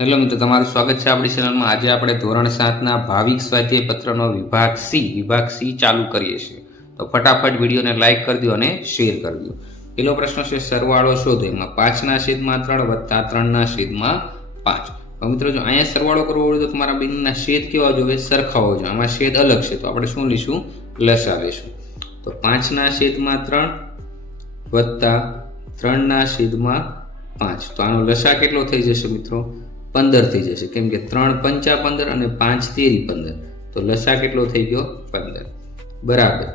Hello મિત્રો, તમારું સ્વાગત છે આપણી ચેનલમાં। આજે આપણે ધોરણ 7ના ભાવિક સ્વાધ્યાય પત્રનો વિભાગ સી ચાલુ કરીએ છીએ। તો ફટાફટ વિડીયોને લાઇક કરી દો અને શેર કરી દો। પહેલો પ્રશ્ન છે સરવાળો શોધો। એમાં 5/3 વત્તા 3/5। તો મિત્રો જો અહીંયા સરવાળો કરવો હોય તો તમારા બંનેના છેદ કેવા જોઈએ? સરખા હોવા જોઈએ। આમાં છેદ અલગ છે તો આપણે શું લઈશું? લસા લઈશું। તો 5/3 વત્તા 3/5। તો આનો લસા કેટલો થઈ જશે મિત્રો? 15 થઈ જશે, કેમ કે 3 પંચા 15 અને 5 તેરી 15। તો લસા કેટલો થઈ ગયો? 15 બરાબર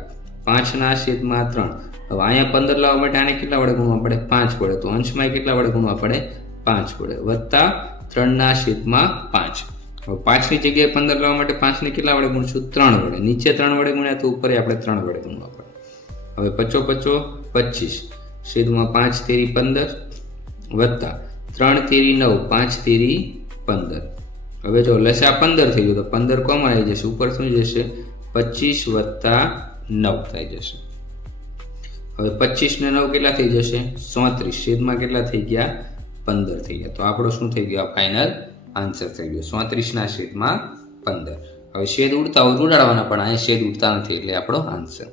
5/3। હવે અહીંયા 15 લાવવા માટે આને કેટલા વડે ગુણવા પડે? 5 વડે। તો અંશમાં કેટલા વડે ગુણવા પડે? 5 વડે વત્તા 3/5। હવે 5 ની જગ્યાએ 15 લાવવા માટે 5 ને કેટલા વડે ગુણશું? 3 વડે। નીચે 3 વડે ગુણ્યા તો ઉપર આપણે 3 વડે ગુણવા પડે। હવે 55 25 છેદમાં 5 તેરી 15 વત્તા 3 તેરી 9 5 તેરી 15। હવે જો લસા 15 થઈ ગયો તો 15 કોમન આવી જશે, ઉપર શું જશે? 25 વત્તા 9 થઈ જશે। હવે 25 ને 9 કેટલા થઈ જશે? 34 છેદમાં કેટલા થઈ ગયા? 15 થઈ ગયા। તો આપણો શું થઈ ગયો? ફાઇનલ આન્સર થઈ ગયો 34/15। હવે છેદ ઉડતા હોય ઉડાડવાના, પણ અહીંયા છેદ ઉડતા નથી એટલે આપણો આન્સર।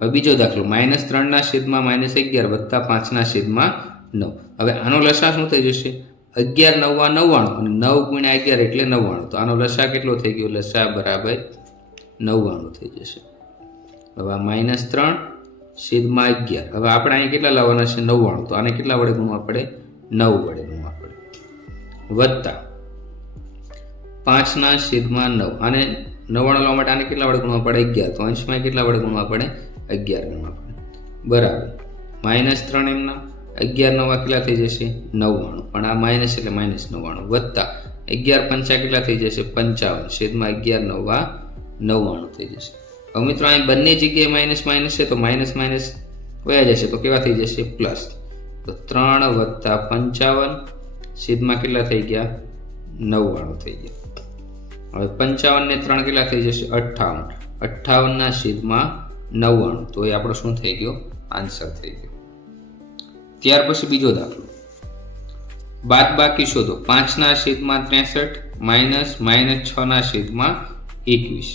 હવે બીજો દાખલો -3/11 વત્તા 5/9। હવે આનો લસા શું થઈ જશે? 11 9 99 અને 9 ગુણ્યા 11 એટલે 99। તો આનો લસા કેટલો થઈ ગયો? લસા બરાબર 99 થઈ જશે। હવે -3/11। હવે આપણે અહીં કેટલા લાવવાના છે? 99। તો આને કેટલા વડે ગુણવા પડે? 9 વડે ગુણવા પડે વત્તા 5/9। આને 99 લાવવા માટે આને કેટલા વડે ગુણવા પડે? 11। તો અંશમાં કેટલા વડે ગુણવા પડે? 11 ગુણવા પડે બરાબર -3 એમના 11 9 કેટલા થઈ જશે? 99। પણ આ માઇનસ એટલે -99 વત્તા 11 5 કેટલા થઈ જશે? 55 છેદમાં 11 9 99 થઈ જશે। હવે મિત્રો અહીં બંને જગ્યાએ માઇનસ માઇનસ છે તો માઇનસ માઇનસ વયા જશે તો કેવા થઈ જશે? પ્લસ। તો 3 વત્તા 55 છેદમાં કેટલા થઈ ગયા? 99 થઈ ગયા। હવે 55 ને 3 કેટલા થઈ જશે? 58 58 છેદમાં 99। તો એ આપણો શું થઈ ગયો? આન્સર થઈ ગયો। ત્યાર પછી બીજો દાખલો બાદબાકી શોધો। 5/63 -6/21।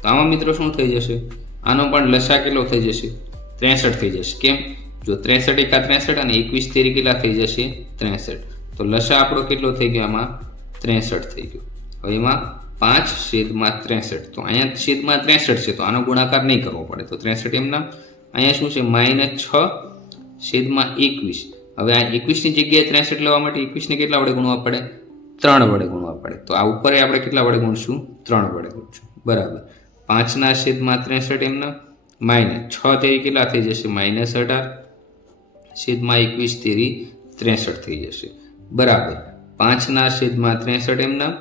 તો આમાં મિત્રો શું થઈ જશે? આનો પણ લસા કેટલો થઈ જશે? 63 થઈ જશે। કેમ? જો 63 એકા 63 અને 21 તેરી કેટલા થઈ જશે? 63। તો લસા આપણો કેટલો થઈ ગયો? આમાં 63 થઈ ગયો। હવે એમાં 5/63। તો અહીંયા છેદમાં 63 છે તો આનો ગુણાકાર નહીં કરવો પડે, તો 63 એમના। અહીંયા શું છે? -6/21। હવે આ 21 ની જગ્યાએ 63 લેવા માટે 21 ને કેટલા વડે ગુણવા પડે? 3 વડે ગુણવા પડે। તો આ ઉપર આપણે કેટલા વડે ગુણશું? 3 વડે ગુણશું બરાબર 5/63 એમના -6 તેરી કેટલા થઈ જશે? -18 છેદમાં 21 તેરી 63 થઈ જશે બરાબર 5/63 એમના।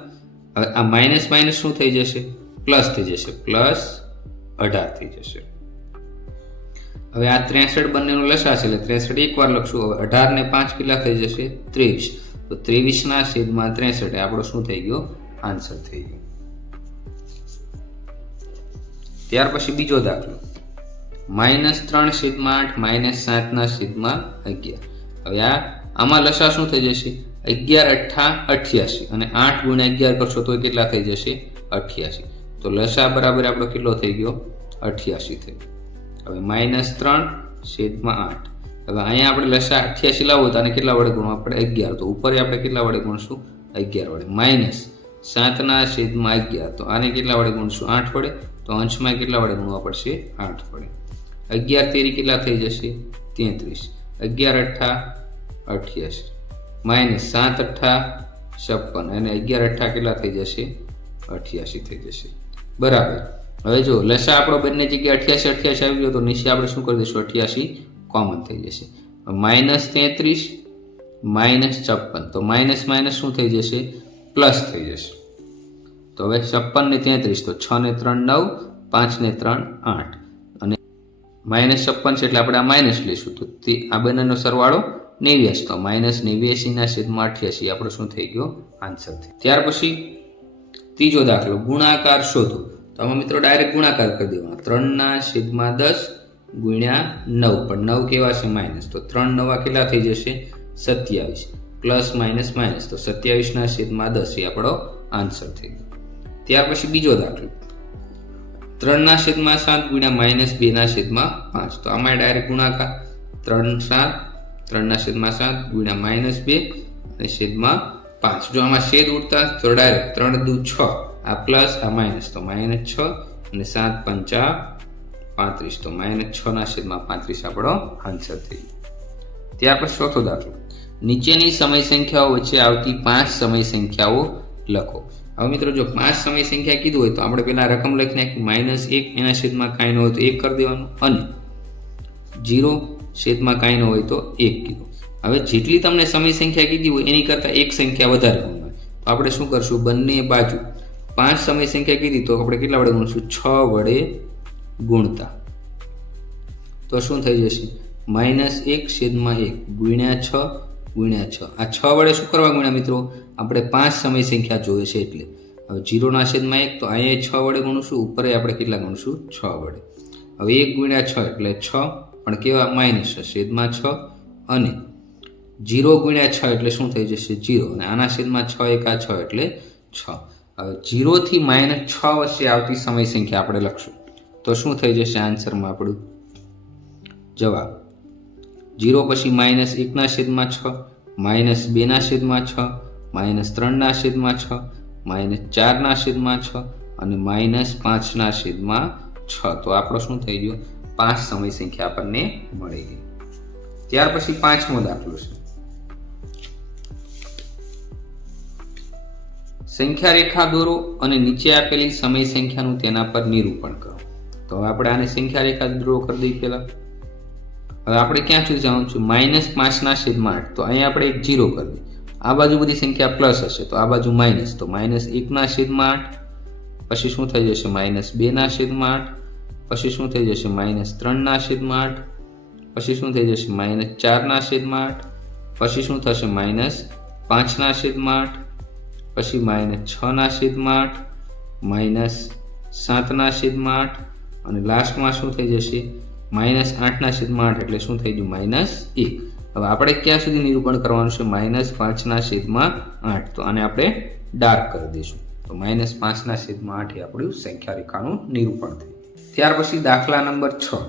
હવે આ માઇનસ માઇનસ શું થઈ જશે? પ્લસ થઈ જશે, +18 થઈ જશે। હવે આ 63 બંનેનો લસા છે એટલે 63 એકવાર લખશું। હવે 18 ને 5 કેટલા થઈ જશે? 23। તો 23/63 આપણો શું થઈ ગયો? આન્સર થઈ ગયો। ત્યાર પછી બીજો દાખલો -3/8 -7/11। હવે આમાં લસા શું થઈ જશે? 11 8 88 અને 8 ગુણ્યા 11 કરશો તો કેટલા થઈ જશે? 88। તો લસા બરાબર આપણો કેટલો થઈ ગયો? 88 થઈ ગયો। હવે -3/8। હવે અહીંયા આપણે લસા 88 લાવો તો આને કેટલા વડે ગુણવા પડે? 11। તો ઉપર આપણે કેટલા વડે ગુણશું? 11 વડે -7/11। તો આને કેટલા વડે ગુણશું? 8 વડે। તો અંશમાં કેટલા વડે ગુણવા પડશે? 8 વડે। 11 તેરી કેટલા થઈ જશે? 33 11 8 88 -7 8 56 અને 11 8 કેટલા થઈ જશે? 88 થઈ જશે બરાબર। હવે જો લસા આપણો બંને જગ્યાએ 88 88 આવી ગયો તો નીચે આપણે શું કરી દઈશું? 88 કોમન થઈ જશે। -33 -56। તો માઇનસ માઇનસ શું થઈ જશે? પ્લસ થઈ જશે। તો હવે 56 ને 33 તો 6 ને 3 9 5 ને 3 8 અને -56 છે એટલે આપણે આ માઇનસ લઈશું તો આ બંનેનો સરવાળો 89। તો -89/88 આપણો શું થઈ ગયો? આન્સર થઈ। ત્યાર પછી ત્રીજો દાખલો ગુણાકાર શોધો। તો આમાં મિત્રો ડાયરેક્ટ ગુણાકાર કરી દેવાનો 3/10 ગુણ્યા 9, પણ 9 કેવા છે? માઇનસ। તો 3 9 કેટલા થઈ જશે? 27 પ્લસ માઇનસ માઇનસ, તો 27/10 એ આપણો આન્સર થઈ ગયો. ત્યાર પછી બીજો દાખલો 3/7 ગુણ્યા -2/5. તો આમાં ડાયરેક્ટ ગુણાકાર 3/7 3/7 ગુણ્યા -2 અને છેદમાં 5. જો આમાં છેદ ઉડતા તો ડાયરેક્ટ 3 દુ 6, આ પ્લસ આ માઇનસ, તો -6 અને 7 પંચા 35, તો -6/35 આપણો આન્સર થઈ ગયો. ત્યાર પછી ચોથો દાખલો નીચેની સમય સંખ્યાઓ વચ્ચે આવતી 5 સમય સંખ્યાઓ લખો. હવે મિત્રો જો 5 સમય સંખ્યા કીધું હોય તો આપણે પેલા રકમ લખી નાખી -1, એના છેદમાં કાંઈ ન હોય તો 1 કરી દેવાનું, અને 0 છેદમાં કાંઈ ન હોય તો 1 કીધું. હવે જેટલી તમને સમય સંખ્યા કીધી હોય એની કરતાં એક સંખ્યા વધારે ગુણવાની, તો આપણે શું કરશું, બંને બાજુ 5 સમય સંખ્યા કીધી તો આપણે કેટલા વડે ગુણશું, 6 વડે ગુણતા. તો શું થઈ જશે, -1/1 ગુણ્યા 6 ગુણ્યા 6. આ 6 વડે શું કરવા ગુણ્યા મિત્રો, આપણે 5 સમય સંખ્યા જોઈએ છે એટલે. હવે 0/1 તો અહીંયા 6 વડે ગુણશું, ઉપર આપણે કેટલા ગુણશું, 6 વડે. હવે 1 ગુણ્યા 6 એટલે 6, પણ કેવા માઇનસ છેદમાં 6, અને 0 ગુણ્યા 6 એટલે શું થઈ જશે, 0, અને આના છેદમાં 6 એકા 6 એટલે 6. હવે 0 થી -6 વચ્ચે આવતી સમય સંખ્યા આપણે લખશું, તો શું થઈ જશે આન્સરમાં આપણું જવાબ 0 પછી -1/6, -2/6, -3/6, -4/6 અને -5/6. તો આપણો શું થઈ ગયો, 5 સમય સંખ્યા આપણને મળી ગઈ. ત્યાર પછી 5મો દાખલો છે સંખ્યા રેખા દોરો અને નીચે આપેલી સમય સંખ્યાનું તેના પર નિરૂપણ કરો. તો હવે આપણે આને સંખ્યા રેખા ડ્રો કરી દઈએ પહેલા. હવે આપણે ક્યાં સુધી જવાનું છે, -5/8, તો અહીંયા આપણે એક 0 કરી દઈએ. આ બાજુ બધી સંખ્યા પ્લસ હશે તો આ બાજુ માઇનસ, તો -1/8, પછી શું થઈ જશે, -2/8, પછી શું થઈ જશે, -3/8, પછી શું થઈ જશે, -4/8, પછી શું થશે, -5/8, પછી -6/8, -7/8, અને લાસ્ટમાં શું થઈ જશે, -8/8, એટલે શું થઈ ગયું, -1. હવે આપણે ક્યાં સુધી નિરૂપણ કરવાનું છે, -5/8. તો આને આપણે ડાર્ક કરી દઈશું, તો -5/8 એ આપણું સંખ્યા રેખાનું નિરૂપણ થયું. ત્યાર પછી દાખલા નંબર 6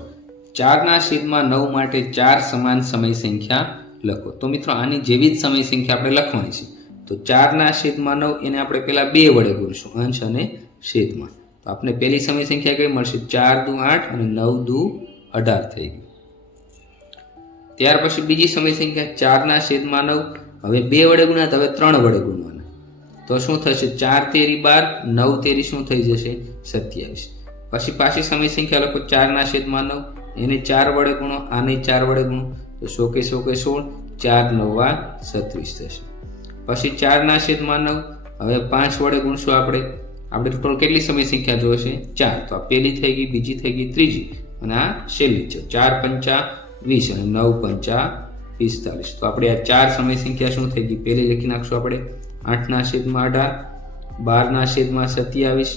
4/9 માટે 4 સમાન સમય સંખ્યા લખો. તો મિત્રો આની જેવી જ સમય સંખ્યા આપણે લખવાની છે. તો 4/9 એને આપણે પહેલા 2 વડે ગુણીશું, અંશ અને છેદમાં. તો આપણે પહેલી સમય સંખ્યા કઈ મળશે, 4 દુ 8 અને 9 દુ 18 થઈ ગયું. ત્યાર પછી બીજી સમય સંખ્યા 4/9, હવે 2 વડે ગુણ્યા, હવે 3 વડે ગુણવાના. તો શું થશે, 4 તેરી 12, 9 તેરી શું થઈ જશે, 27. પછી પાછી સમય સંખ્યા લખો 4/9, એને 4 વડે ગુણો, આને 4 વડે ગુણો, તો 100 કે 16, 4 9 27 થશે. પછી 4/9, હવે 5 વડે ગુણશું આપણે ટોટલ કેટલી સમય સંખ્યા જોશે, 4. તો આ પહેલી થઈ ગઈ, બીજી થઈ ગઈ, ત્રીજી, અને આ છેલ્લી છે. 4 પંચા 20 અને 9 પંચા 45. તો આપણે આ 4 સમય સંખ્યા શું થઈ ગઈ, પહેલી લખી નાખશું આપણે 8/18, 12/27,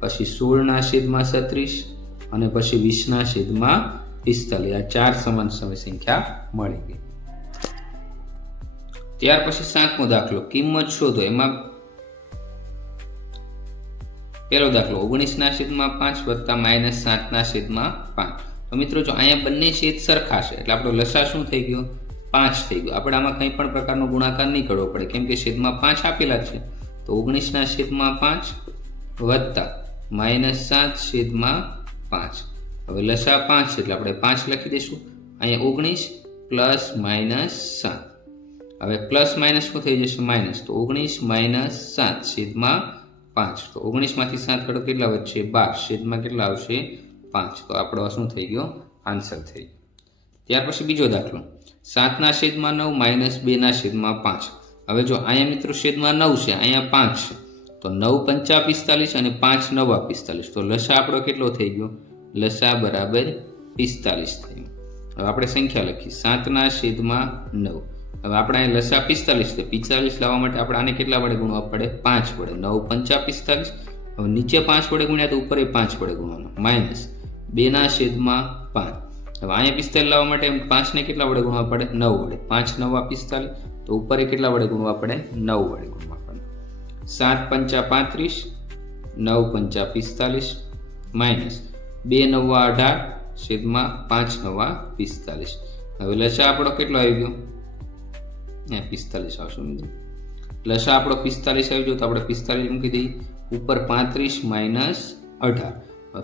પછી 16/36, અને પછી 20/45. આ 4 સમાન સમય સંખ્યા મળી ગઈ. ત્યાર પછી 7મો દાખલો કિંમત શોધો. એમાં પહેલો દાખલો 19/5 વત્તા -7/5. તો મિત્રો જો અહીંયા બંને છેદ સરખા છે એટલે આપણો લસા શું થઈ ગયો, 5 થઈ ગયો. આપણે આમાં કંઈ પણ પ્રકારનો ગુણાકાર નહીં કરવો પડે કેમ કે છેદમાં 5 આપેલા છે. તો 19/5 વત્તા -7/5. હવે લસા 5 છે એટલે આપણે 5 લખી દઈશું. અહીંયા 19 પ્લસ -7. હવે પ્લસ માઇનસ શું થઈ જશે, માઇનસ. તો 19 - 7/5. તો 19 માંથી 7 કાઢો કેટલા વધશે, 12. છેદમાં કેટલા આવશે, 5. તો આપણો શું થઈ ગયો, આન્સર થઈ ગયો. ત્યાર પછી બીજો દાખલો 7/9 - 2/5. હવે જો અહીંયા મિત્રો છેદમાં 9 છે, અહીંયા 5 છે, તો 9 પંચા 45 અને 5 નવા 45. તો લસા આપણો કેટલો થઈ ગયો, લસા બરાબર 45 થઈ ગયો. હવે આપણે સંખ્યા લખી 7/9. હવે આપણે અહીં લસા 45 છે, 45 લાવવા માટે આપણે આને કેટલા વડે ગુણવા પડે, 5 વડે. 9 પંચા 45. હવે નીચે 5 વડે ગુણ્યા તો ઉપર 5 વડે ગુણવાનો, -2/5. હવે અહીંયા 45 લાવવા માટે 5 ને કેટલા વડે ગુણવા પડે, 9 વડે. 5 9 45. તો ઉપર એ કેટલા વડે ગુણવા પડે? 9 વડે ગુણવા પડે. 7 પંચા 35, 9 પંચા 45 માઇનસ 2 નવા 18 છેદમાં 5 નવા 45. હવે લસા આપણો કેટલો આવી ગયો? 45 આવશે મિત્રો. લસા આપણો 45 આવી ગયો તો આપણે 45 મૂકી દઈએ. ઉપર 35 માઇનસ 18.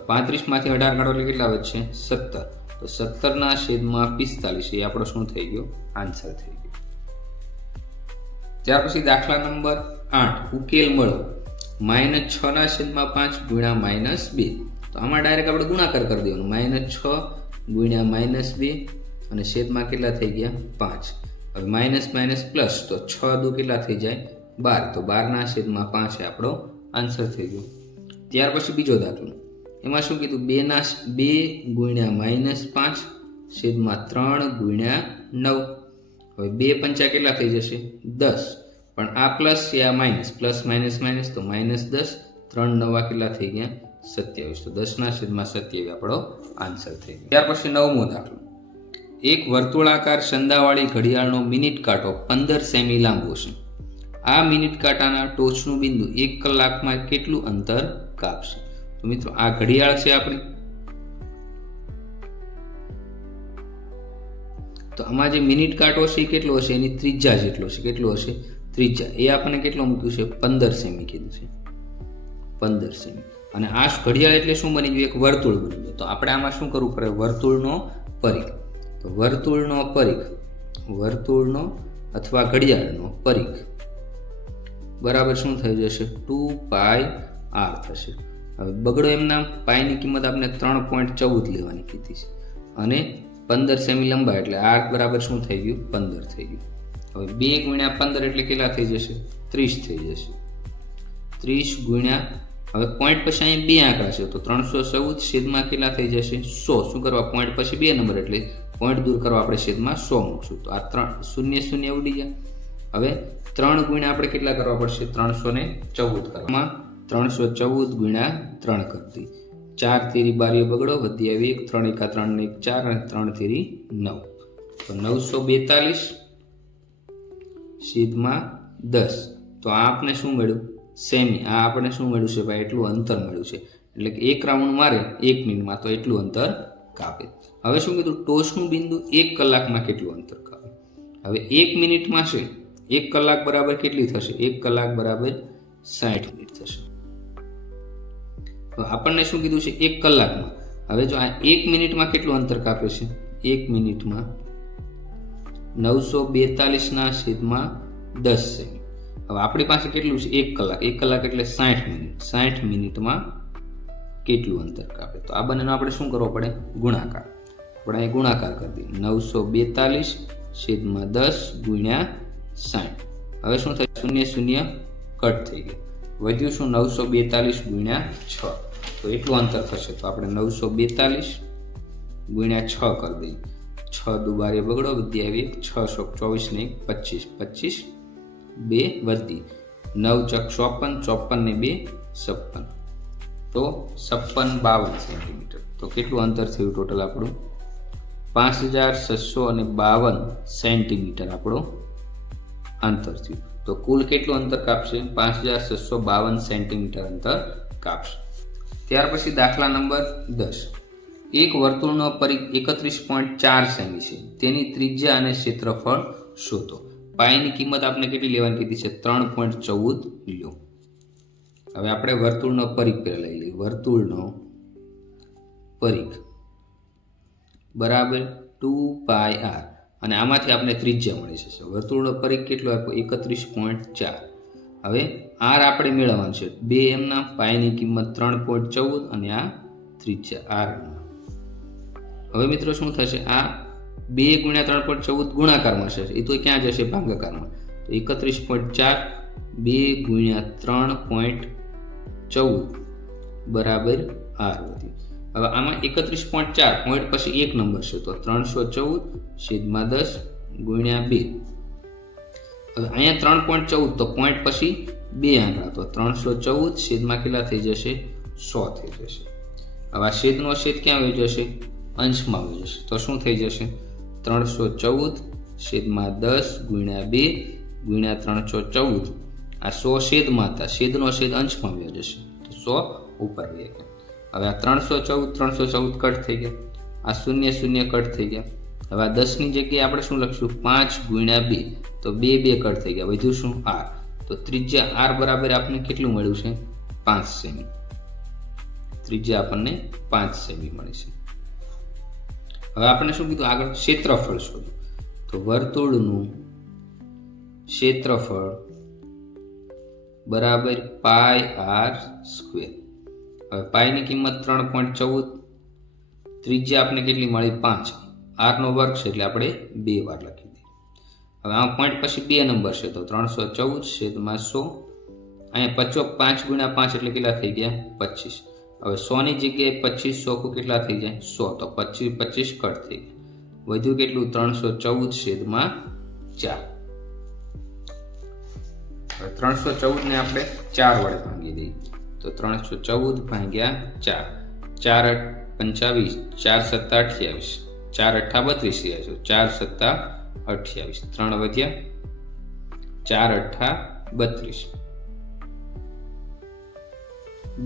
35 માંથી 18 કાઢો એટલે કેટલા વધશે? 17. તો 17 ના છેદમાં 45 એ આપણો શું થઈ ગયો? આન્સર થઈ ગયો. ત્યાર પછી દાખલા નંબર 8 ઉકેલ મળો. -6 ના છેદમાં 5 ગુણ્યા -2. તો આમાં ડાયરેક્ટ આપણે ગુણાકાર કરી દેવાનો. -6 ગુણ્યા -2 અને છેદમાં કેટલા થઈ ગયા? 5. હવે માઇનસ માઇનસ પ્લસ તો 6 દુ કેટલા થઈ જાય? 12. તો 12 ના છેદમાં 5 એ આપણો આન્સર થઈ ગયો. ત્યાર પછી બીજો દાખલો. એમાં શું કીધું? 2 ગુણ્યા -5 છેદમાં 3 ગુણ્યા 9. હવે 2 પંચા કેટલા થઈ જશે? 10. પણ આ પ્લસ છે આ માઇનસ. પ્લસ માઇનસ માઇનસ તો -10. 3 નવા કેટલા થઈ ગયા? 27. તો 10 ના છેદમાં 27 આપણો આન્સર થઈ ગયો. ત્યાર પછી 9મો દાખલો. એક વર્તુળાકાર સંદાવાળી ઘડિયાળનો મિનિટ કાંટો 15 સેમી લાંબો છે. આ મિનિટ કાંટાના ટોચનું બિંદુ 1 કલાકમાં કેટલું અંતર કાપશે? તો મિત્રો આ ઘડિયાળ છે આપણી. તો આમાં જે મિનિટ કાંટો છે એ કેટલો હશે? એની ત્રિજ્યા જેટલો છે. કેટલો હશે? ત્રિજ્યા. એ આપણને કેટલો મૂક્યું છે? 15 સેમી કીધું છે. 15 સેમી. અને આ ઘડિયાળ એટલે શું બની ગયું? એક વર્તુળ બની ગયું. તો આપણે આમાં શું કરવું પડે? વર્તુળનો પરિઘ. તો વર્તુળનો પરિઘ, વર્તુળનો અથવા ઘડિયાળનો પરિઘ બરાબર શું થઈ જશે? 2πr થશે. હવે બગડો એમના પાઈની કિંમત આપણે 3.14 લેવાની કીધી છે અને 15 સેમી લંબાઈ એટલે r બરાબર શું થઈ ગયું? 15 થઈ ગયું. હવે 2 ગુણ્યા 15 એટલે કેટલા થઈ જશે? 30 થઈ જશે. 30 ગુણ્યા, હવે પોઈન્ટ પછી અહીં 2 આંકડા છે તો 314 છેદમાં કેટલા થઈ જશે? 100. શું કરવા? પોઈન્ટ પછી 2 નંબર એટલે પોઈન્ટ દૂર કરવા આપણે છેદમાં 100 મૂકશું. તો આ 0 ઉડી ગયા. હવે 3 ગુણ્યા આપણે કેટલા કરવા પડશે? 314 કરવામાં 314 ગુણ્યા 3 કરતી. 4 તેરી 12 બગડો, વધી આવી 1, 3 એકા 3 ને 1 4 અને 3 તેરી 9. તો 942 છેદમાં 10. તો આ આપણે શું મળ્યું? સેમી. આ આપણે શું મળ્યું છે ભાઈ? એટલું અંતર મળ્યું છે. એટલે કે એક રાઉન્ડ મારે 1 મિનિટમાં તો એટલું અંતર કાપે. હવે શું કીધું? ટોચનું બિંદુ 1 કલાકમાં કેટલું અંતર કાપે? હવે 1 મિનિટમાં છે. 1 કલાક બરાબર કેટલી થશે? 1 કલાક બરાબર 60 મિનિટ થશે. તો આપણને શું કીધું છે? 1 કલાકમાં. હવે જો આ 1 મિનિટમાં કેટલું અંતર કાપે છે? 1 મિનિટમાં 942 ના છેદમાં 10 સેમી. હવે આપણી પાસે કેટલું છે? 1 કલાક. 1 કલાક એટલે 60 મિનિટ. 60 મિનિટમાં કેટલું અંતર કાપે? તો આ બંનેનો આપણે શું કરવો પડે? ગુણાકાર. આપણે અહીં ગુણાકાર કરી દઈએ. 942 છેદમાં 10 ગુણ્યા 60. હવે શું થાય? 0 0 કટ થઈ ગયા. વધ્યું શું? 942 ગુણ્યા 6. તો એટલું અંતર થશે. તો આપણે 942 ગુણ્યા 6 કરી દઈએ. 6 દુ 12 બગડો, વધી આવી 6 શોક 24 ને 25, 25 2 વધી 9 ચોક 54, 54 ને 2 56. તો 56 52 સેન્ટીમીટર. તો કેટલું અંતર થયું ટોટલ આપણું? 5652 સેન્ટીમીટર આપણું અંતર થયું. તો કુલ કેટલું અંતર કાપશે? 5652 સેન્ટીમીટર અંતર કાપશે. ત્યાર પછી દાખલા નંબર 10. એક વર્તુળનો પરિઘ 31.4 સેમી છે. તેની ત્રિજ્યા અને ક્ષેત્રફળ શોધો. પાઈની કિંમત આપણે કેટલી લેવાની કીધી છે? 3.14 લો. હવે આપણે વર્તુળનો પરિઘ પહેલા લઈ લઈએ. વર્તુળનો પરિઘ બરાબર 2πr અને આમાંથી આપણે ત્રિજ્યા મળી જશે. વર્તુળનો પરિઘ કેટલો આપ્યો? 31.4. હવે r આપણે મેળવવાનું છે 2 એમના, પાઈની કિંમત 3.14 અને આ ત્રિજ્યા r. હવે મિત્રો શું થશે? આ 2 ગુણ્યા 3.14 ગુણાકારમાં છે. એ તો ક્યાં જશે? ભાગાકારમાં. તો 31.4 2 ગુણ્યા 3.14 બરાબર r વધી. હવે આમાં 31.4 પોઈન્ટ પછી એક નંબર છે તો 314 છેદમાં 10 ગુણ્યા 2. હવે અહીંયા 3.14 તો પોઈન્ટ પછી 2 આંકડા તો 314 છેદમાં કેટલા થઈ જશે? 100 થઈ જશે. હવે આ છેદનો છેદ ક્યાં આવી જશે? અંશમાં આવી જશે. તો શું થઈ જશે? 314 છેદમાં 10 ગુણ્યા 2 ગુણ્યા 314. આ 100 છેદમાં હતા, છેદનો છેદ અંશમાં વયો જશે તો 100 ઉપર વહી ગયા. હવે આ 314 કટ થઈ ગયા, આ 0 0 કટ થઈ ગયા. હવે આ 10ની જગ્યાએ આપણે શું લખશું? 5 ગુણ્યા 2 તો 2 કટ થઈ ગયા, વધ્યું શું? r. તો ત્રિજ્યા r બરાબર આપણને કેટલું મળ્યું છે? 5 સેમી. ત્રિજ્યા આપણને 5 સેમી મળી છે. હવે આપણે શું કીધું આગળ? ક્ષેત્રફળ શોધો. તો વર્તુળનું ક્ષેત્રફળ બરાબર પાઈ r સ્ક્વેર. હવે પાઈની કિંમત 3.14, ત્રિજ્યા આપણે કેટલી મળી? 5. r નો વર્ગ છે એટલે આપણે 2 વાર લખી દઈએ. હવે આ પોઈન્ટ પછી 2 નંબર છે તો 314 છેદમાં 100. અહીંયા 5 ગુણ્યા 5 એટલે કેટલા થઈ ગયા? 25. હવે 100 ની જગ્યાએ 25 100 કેટલા થઈ જાય? 100. તો 25 કટ થઈ ગયા, વધ્યું કેટલું? 314 છેદમાં 4. હવે 314 ને આપણે 4 વડે ભાંગી દઈએ તો 314 ભાગ્યા 4. 4 25, 4 સત્તા 28, 4 અઠ્ઠા 32 4 સત્તા 28, 3 વધ્યા, 4 અઠ્ઠા 32,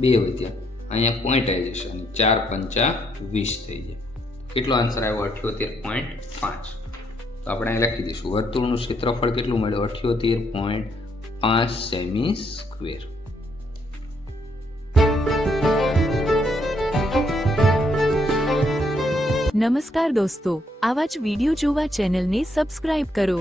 2 વધ્યા. અહીંયા પોઈન્ટ આવી જશે અને 4 પંચા 20 થઈ જાય. કેટલો આન્સર આવ્યો? 78.5. તો આપણે અહીં લખી દઈશું વર્તુળનું ક્ષેત્રફળ કેટલું મળ્યું? 78.5 સેમી સ્ક્વેર. નમસ્કાર દોસ્તો, આવા જ વિડિયો જોવા ચેનલને સબસ્ક્રાઇબ કરો.